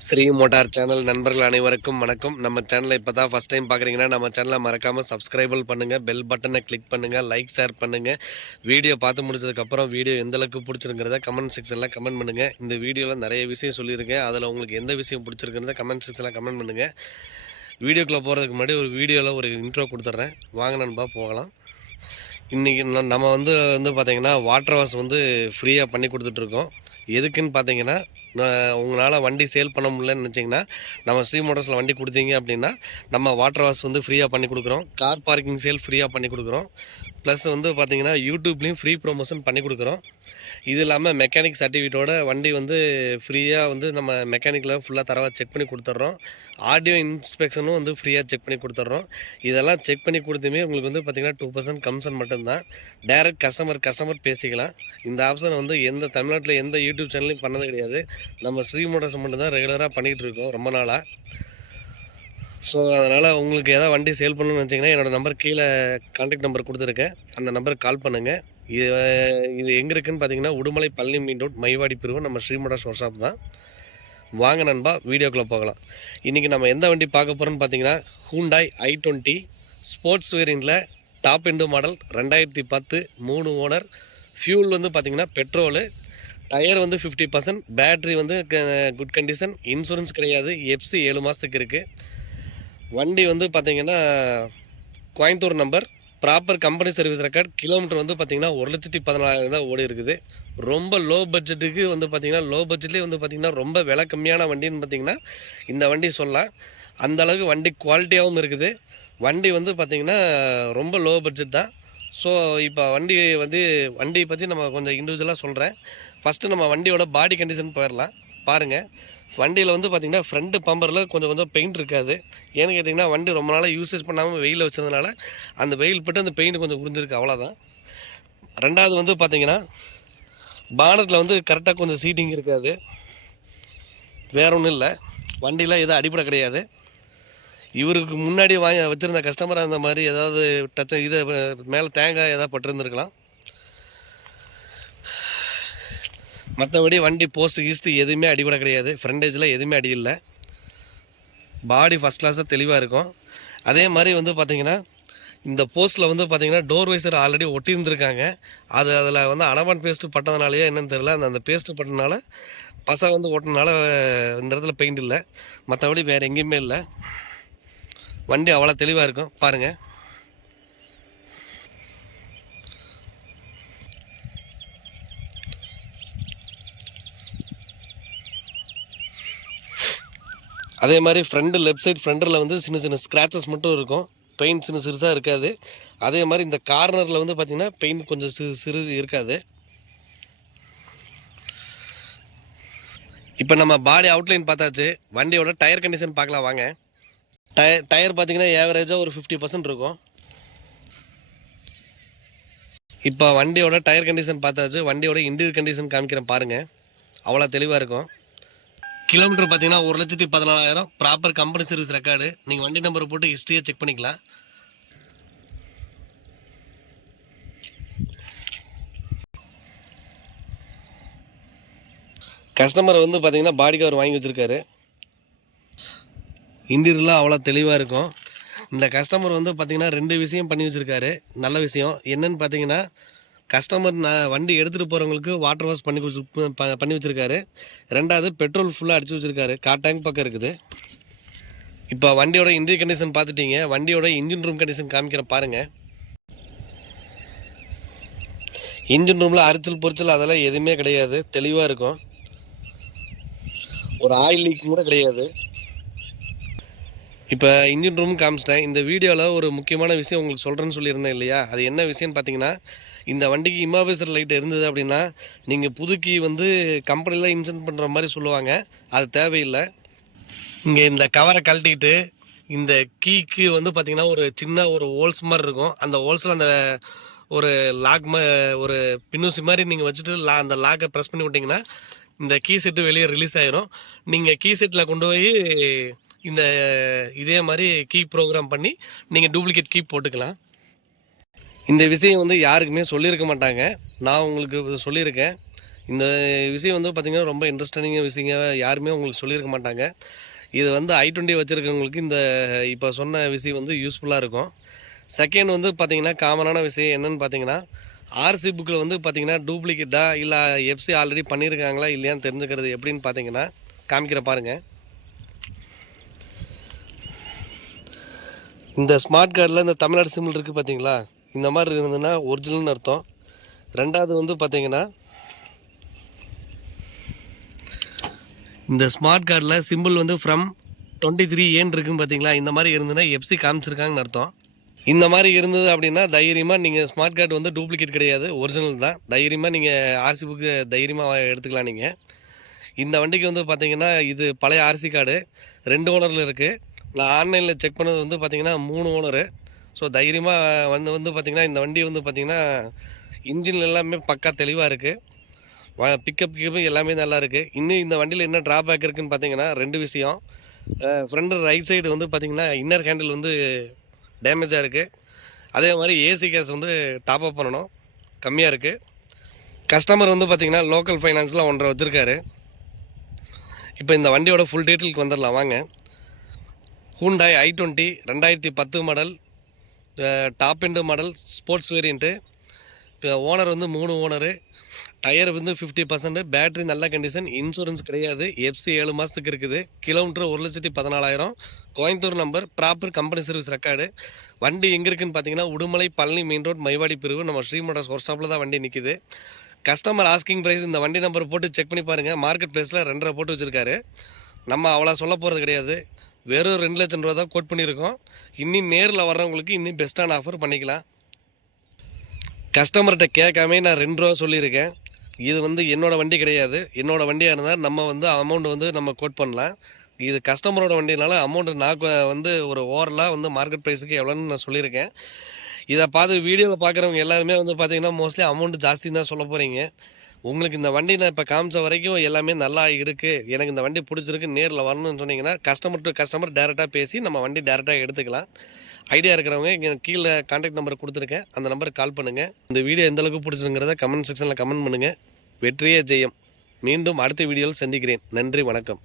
Sri motor channel நண்பர்கள் அனைவருக்கும் வணக்கம். நம்ம சேனலை இப்போ தான் ஃபஸ்ட் டைம் பார்க்குறீங்கன்னா நம்ம சேனலை மறக்காமல் சப்ஸ்கிரைபிள் பண்ணுங்கள், பெல் பட்டனை கிளிக் பண்ணுங்கள், லைக் ஷேர் பண்ணுங்கள். வீடியோ பார்த்து முடிச்சதுக்கப்புறம் வீடியோ எந்த அளவுக்கு பிடிச்சிருங்கிறத கமெண்ட் செக்ஷனில் கமெண்ட் பண்ணுங்கள். இந்த வீடியோவில் நிறைய விஷயம் சொல்லியிருக்கேன், அதில் உங்களுக்கு எந்த விஷயம் பிடிச்சிருக்கிறத கமெண்ட் செக்ஷனில் கமெண்ட் பண்ணுங்கள். வீடியோக்குள்ளே போகிறதுக்கு முன்னாடி ஒரு வீடியோவில் ஒரு இன்ட்ரோ கொடுத்துட்றேன், வாங்க நண்பா போகலாம். இன்றைக்கி நம்ம வந்து பார்த்திங்கன்னா வாட்டர் வாஷ் வந்து ஃப்ரீயாக பண்ணி கொடுத்துட்ருக்கோம். எதுக்குன்னு பார்த்தீங்கன்னா, உங்களால் வண்டி சேல் பண்ண முடியலன்னு நினச்சிங்கன்னா, நம்ம ஸ்ரீ மோட்டர்ஸில் வண்டி கொடுத்தீங்க அப்படின்னா, நம்ம வாட்டர் வாஷ் வந்து ஃப்ரீயாக பண்ணி கொடுக்குறோம். கார் பார்க்கிங் சேல் ஃப்ரீயாக பண்ணி கொடுக்குறோம். ப்ளஸ் வந்து பார்த்தீங்கன்னா யூடியூப்லேயும் ஃப்ரீ ப்ரொமோஷன் பண்ணி கொடுக்குறோம். இது இல்லாமல் மெக்கானிக் சர்டிஃபிகேட்டோட வண்டி வந்து ஃப்ரீயாக வந்து நம்ம மெக்கானிக்கில் ஃபுல்லாக தரவாக செக் பண்ணி கொடுத்துட்றோம். ஆடியோ இன்ஸ்பெக்ஷனும் வந்து ஃப்ரீயாக செக் பண்ணி கொடுத்துட்றோம். இதெல்லாம் செக் பண்ணி கொடுத்துமே உங்களுக்கு வந்து பார்த்திங்கன்னா 2% கமிஷன் மட்டும்தான். டைரக்ட் கஸ்டமர் பேசிக்கலாம். இந்த ஆப்ஷன் வந்து எந்த தமிழ்நாட்டில் எந்த யூடியூப் சேனல்லையும் பண்ணது கிடையாது. நம்ம ஸ்ரீ மோட்டர்ஸ் மட்டும் தான் ரெகுலராக பண்ணிகிட்டு இருக்கோம் ரொம்ப நாளாக. ஸோ அதனால் உங்களுக்கு எதாவது வண்டி சேல் பண்ணணும்னு நினச்சிங்கன்னா என்னோடய நம்பர் கீழே கான்டாக்ட் நம்பர் கொடுத்துருக்கேன், அந்த நம்பருக்கு கால் பண்ணுங்கள். இது எங்கே இருக்குதுன்னு பார்த்தீங்கன்னா உடுமலை பழனி மெயின் ரோட் மைவாடி பிரிவு நம்ம ஸ்ரீ மோட்டார்ஸ் ஒர்க் ஷாப் தான். வாங்க நண்பா வீடியோக்குள்ளே போகலாம். இன்றைக்கி நம்ம எந்த வண்டி பார்க்க போகிறோன்னு பார்த்தீங்கன்னா ஹூண்டாய் i20 ஸ்போர்ட்ஸ் வேரியண்ட்டில் top end model 2010 3 owner. Fuel வந்து பார்த்திங்கன்னா பெட்ரோலு. டயர் வந்து 50%, பேட்ரி வந்து குட் கண்டிஷன், இன்சூரன்ஸ் கிடையாது, எஃப்சி 7 மாதத்துக்கு இருக்குது. வண்டி வந்து பார்த்திங்கன்னா Coimbatore number, proper company service record. Kilometre வந்து பார்த்திங்கன்னா 1,14,000 தான் ஓடி இருக்குது. ரொம்ப லோ பட்ஜெட்டுக்கு வந்து பார்த்திங்கன்னா லோ பட்ஜெட்லேயே வந்து பார்த்திங்கன்னா ரொம்ப விலை கம்மியான வண்டின்னு பார்த்திங்கன்னா இந்த வண்டி சொல்லலாம். அந்தளவுக்கு வண்டி குவாலிட்டியாகவும் இருக்குது. வண்டி வந்து பார்த்திங்கன்னா ரொம்ப லோ பட்ஜெட் தான். ஸோ இப்போ வண்டியை பற்றி நம்ம கொஞ்சம் இண்டிவிஜுவலாக சொல்கிறேன். ஃபஸ்ட்டு நம்ம வண்டியோட பாடி கண்டிஷன் போயிடலாம். பாருங்கள், வண்டியில் வந்து பார்த்திங்கன்னா ஃப்ரண்ட் பம்பரில் கொஞ்சம் பெயிண்ட் இருக்காது. ஏன்னு கேட்டிங்கன்னா வண்டி ரொம்ப நாளாக யூசேஜ் பண்ணாமல் வெயிலில் வச்சதுனால அந்த வெயில் பட்டு அந்த பெயிண்ட் கொஞ்சம் உறிஞ்சிருக்கு, அவ்வளோதான். ரெண்டாவது வந்து பார்த்திங்கன்னா பானட்டில் வந்து கரெக்டாக கொஞ்சம் சீட்டிங் இருக்காது, வேற ஒன்றும் இல்லை. வண்டியில் எதுவும் அடிப்படை கிடையாது. இவருக்கு முன்னாடி வச்சுருந்த கஸ்டமராக அந்த மாதிரி ஏதாவது இதை மேலே தேங்காய் ஏதாவது பட்டிருந்துருக்கலாம். மற்றபடி வண்டி போஸ்ட்டு எதுவுமே அடிபட கிடையாது. ஃப்ரண்டேஜில் எதுவுமே அடி இல்லை. பாடி ஃபஸ்ட் கிளாஸாக தெளிவாக இருக்கும். அதே மாதிரி வந்து பார்த்திங்கன்னா இந்த போஸ்ட்டில் வந்து பார்த்திங்கன்னா டோர் வைசர் ஆல்ரெடி ஒட்டியிருந்துருக்காங்க. அதில் வந்து அனபான் பேஸ்ட்டு பட்டதுனாலேயே என்னென்னு தெரியல, அந்த பேஸ்ட்டு பட்டதுனால பசை வந்து ஓட்டினால இந்த இடத்துல பெயிண்ட் இல்லை. மற்றபடி வேறு எங்கேயுமே இல்லை. வண்டி அவ்வளோ தெளிவாக இருக்கும், பாருங்கள். அதே மாதிரி லெஃப்ட் சைட் ஃப்ரண்டில் வந்து சின்ன ஸ்க்ராச்சஸ் மட்டும் இருக்கும், பெயிண்ட் சிறுசாக இருக்காது. அதே மாதிரி இந்த கார்னரில் வந்து பார்த்திங்கன்னா பெயிண்ட் கொஞ்சம் சிறு இருக்காது. இப்போ நம்ம பாடி அவுட்லைன் பார்த்தாச்சு. வண்டியோட டயர் கண்டிஷன் பார்க்கலாம் வாங்க. டயர் பார்த்திங்கன்னா ஏவரேஜாக ஒரு 50% இருக்கும். இப்போ வண்டியோட டயர் கண்டிஷன் பார்த்தாச்சு. வண்டியோட இன்டீரியர் கண்டிஷன் காமிக்கிறேன் பாருங்கள், அவ்வளோ தெளிவாக இருக்கும். கிலோமீட்டர் பார்த்தீங்கன்னா 1,14,000, ப்ராப்பர் கம்பெனி சர்வீஸ் ரெக்கார்டு. நீங்கள் வண்டி நம்பரை போட்டு ஹிஸ்ட்ரியை செக் பண்ணிக்கலாம். கஸ்டமர் வந்து பார்த்தீங்கன்னா பாடி கவர் வாங்கி வச்சுருக்காரு. இன்டீரியர்லாம் அவ்வளோ தெளிவாக இருக்கும். இந்த கஸ்டமர் வந்து பார்த்திங்கன்னா 2 விஷயம் பண்ணி வச்சுருக்காரு, நல்ல விஷயம். என்னென்னு பார்த்தீங்கன்னா கஸ்டமர் வண்டி எடுத்துகிட்டு போகிறவங்களுக்கு வாட்டர் வாஷ் பண்ணி வச்சுருக்காரு. ரெண்டாவது பெட்ரோல் ஃபுல்லாக அடித்து வச்சுருக்காரு, கார் டேங்க் பக்கம் இருக்குது. இப்போ வண்டியோட இன்டீரியர் கண்டிஷன் பார்த்துட்டீங்க. வண்டியோட இன்ஜின் ரூம் கண்டிஷன் காமிக்கிறேன் பாருங்கள். இன்ஜின் ரூமில் அரிச்சல் பொரிச்சல் அதெல்லாம் எதுவுமே கிடையாது, தெளிவாக இருக்கும். ஒரு ஆயில் லீக் கூட கிடையாது. இப்போ இன்ஜின் ரூம் காமிச்சிட்டேன். இந்த வீடியோவில் ஒரு முக்கியமான விஷயம் உங்களுக்கு சொல்கிறேன்னு சொல்லியிருந்தேன் இல்லையா, அது என்ன விஷயம்னு பார்த்தீங்கன்னா இந்த வண்டிக்கு இமாவேசர் லைட் இருந்தது அப்படின்னா நீங்கள் புதுக்கி வந்து கம்பெனியில் இன்சென்ட் பண்ணுற மாதிரி சொல்லுவாங்க, அது தேவையில்லை. இங்கே இந்த கவரை கழட்டிக்கிட்டு இந்த கீக்கு வந்து பார்த்திங்கன்னா ஒரு சின்ன ஒரு ஹோல்ஸ் மாதிரி இருக்கும். அந்த ஹோல்ஸில் அந்த ஒரு லாக் ஒரு பின்னூசி மாதிரி நீங்கள் வச்சுட்டு அந்த லாக்கை ப்ரெஸ் பண்ணி விட்டிங்கன்னா இந்த கீ செட்டு வெளியே ரிலீஸ் ஆகிரும். நீங்கள் கீ செட்டில் கொண்டு போய் இதே மாதிரி கீ ப்ரோக்ராம் பண்ணி நீங்கள் டூப்ளிகேட் கீ போட்டுக்கலாம். இந்த விஷயம் வந்து யாருக்குமே சொல்லியிருக்க மாட்டாங்க, நான் உங்களுக்கு சொல்லியிருக்கேன். இந்த விஷயம் வந்து பார்த்திங்கன்னா ரொம்ப இன்ட்ரெஸ்டிங்கான விஷயங்க, யாருமே உங்களுக்கு சொல்லியிருக்க மாட்டாங்க. இது வந்து i20 வச்சுருக்கவங்களுக்கு இந்த இப்போ சொன்ன விஷயம் வந்து யூஸ்ஃபுல்லாக இருக்கும். செகண்ட் வந்து பார்த்திங்கன்னா காமனான விஷயம் என்னென்னு பார்த்தீங்கன்னா, ஆர்சி புக்கில் வந்து பார்த்திங்கன்னா டூப்ளிகேட்டா இல்லை எஃப்சி ஆல்ரெடி பண்ணியிருக்காங்களா இல்லையான்னு தெரிஞ்சுக்கிறது எப்படின்னு பார்த்தீங்கன்னா காமிக்கிற பாருங்கள். இந்த ஸ்மார்ட் கார்டில் இந்த தமிழ்நாடு சிம்பிள் இருக்குது பார்த்தீங்களா, இந்த மாதிரி இருந்ததுன்னா ஒரிஜினல்னு அர்த்தம். ரெண்டாவது வந்து பார்த்தீங்கன்னா இந்த ஸ்மார்ட் கார்டில் சிம்பிள் வந்து ஃப்ரம் 23 ஏன் இருக்குன்னு பார்த்தீங்களா, இந்த மாதிரி இருந்ததுன்னா எஃப்சி காமிச்சிருக்காங்கன்னு அர்த்தம். இந்த மாதிரி இருந்தது அப்படின்னா தைரியமாக நீங்கள் ஸ்மார்ட் கார்டு வந்து டூப்ளிகேட் கிடையாது, ஒரிஜினல் தான். தைரியமாக நீங்கள் ஆர்சி புக்கு தைரியமாக எடுத்துக்கலாம் நீங்கள். இந்த வண்டிக்கு வந்து பார்த்தீங்கன்னா இது பழைய ஆர்சி கார்டு 2 ஓனரில் இருக்குது. நான் ஆன்லைனில் செக் பண்ணது வந்து பார்த்தீங்கன்னா 3 ஓனரு. ஸோ தைரியமாக வந்து பார்த்தீங்கன்னா இந்த வண்டி வந்து பார்த்தீங்கன்னா இன்ஜின் எல்லாமே பக்கா தெளிவாக இருக்குது. பிக்கப் எல்லாமே நல்லா இருக்குது. இன்னும் இந்த வண்டியில் என்ன ட்ராபேக் இருக்குதுன்னு பார்த்தீங்கன்னா 2 விஷயம். ஃப்ரண்ட் ரைட் சைடு வந்து பார்த்தீங்கன்னா இன்னர் ஹேண்டில் வந்து டேமேஜாக இருக்குது. அதே மாதிரி ஏசி கேஸ் வந்து டாப் அப் பண்ணணும், கம்மியாக இருக்குது. கஸ்டமர் வந்து பார்த்தீங்கன்னா லோக்கல் ஃபைனான்ஸில் 1.5 வச்சுருக்காரு. இப்போ இந்த வண்டியோட ஃபுல் டீட்டெயிலுக்கு வந்துடலாம் வாங்க. Hyundai i20 2010 model, top end model, sports variant. இப்போ ஓனர் வந்து 3 ஓனரு. டயர் வந்து 50%, பேட்ரி நல்ல கண்டிஷன், இன்சூரன்ஸ் கிடையாது, எஃப்சி 7 மாதத்துக்கு இருக்குது. Kilometre 1,14,000, Coimbatore number, proper company service record. வண்டி எங்கே இருக்குதுன்னு பார்த்தீங்கன்னா உடுமலை பழனி மெயின் ரோட் மைவாடி பிரிவு நம்ம ஸ்ரீ மோட்டார்ஸ் ஒர்க் ஷாப்பில் தான் வண்டி நிற்கிது. கஸ்டமர் ஆஸ்கிங் ப்ரைஸ் இந்த வண்டி நம்பர் போட்டு செக் பண்ணி பாருங்கள். மார்க்கெட் ப்ரைஸில் 2.5 போட்டு வச்சுருக்காரு. நம்ம அவ்வளோ சொல்ல போகிறது கிடையாது, வெறும் 2 லட்சம் ரூபா தான் கோட் பண்ணியிருக்கோம். இன்னும் நேரில் வர்றவங்களுக்கு இன்னும் பெஸ்ட்டான ஆஃபர் பண்ணிக்கலாம். கஸ்டமர்கிட்ட கேட்காமே நான் 2 ரூபா சொல்லியிருக்கேன். இது வந்து என்னோடய வண்டி கிடையாது. என்னோடய வண்டியாக இருந்தால் நம்ம வந்து அமௌண்ட் வந்து நம்ம கோட் பண்ணலாம். இது கஸ்டமரோட வண்டினால அமௌண்ட்டு நான் வந்து ஒரு ஓவரலாக வந்து மார்க்கெட் ப்ரைஸுக்கு எவ்வளோன்னு நான் சொல்லியிருக்கேன். இதை பார்த்து வீடியோவில் பார்க்குறவங்க எல்லாருமே வந்து பார்த்தீங்கன்னா மோஸ்ட்லி அமௌண்ட்டு ஜாஸ்தின்னு தான் சொல்ல போகிறீங்க. உங்களுக்கு இந்த வண்டி நான் இப்போ காமிச்ச வரைக்கும் எல்லாமே நல்லா இருக்குது, எனக்கு இந்த வண்டி பிடிச்சிருக்கு, நேரில் வரணும்னு சொன்னீங்கன்னா கஸ்டமர் டு கஸ்டமர் டேரெக்டாக பேசி நம்ம வண்டி டேரெக்டாக எடுத்துக்கலாம். ஐடியா இருக்கிறவங்க இங்கே கீழே கான்டாக்ட் நம்பர் கொடுத்துருக்கேன், அந்த நம்பருக்கு கால் பண்ணுங்கள். இந்த வீடியோ எந்தளவுக்கு பிடிச்சிருங்கிறத கமெண்ட் செக்ஷனில் கமெண்ட் பண்ணுங்கள். வெற்றியே ஜெயம். மீண்டும் அடுத்த வீடியோவில் சந்திக்கிறேன். நன்றி, வணக்கம்.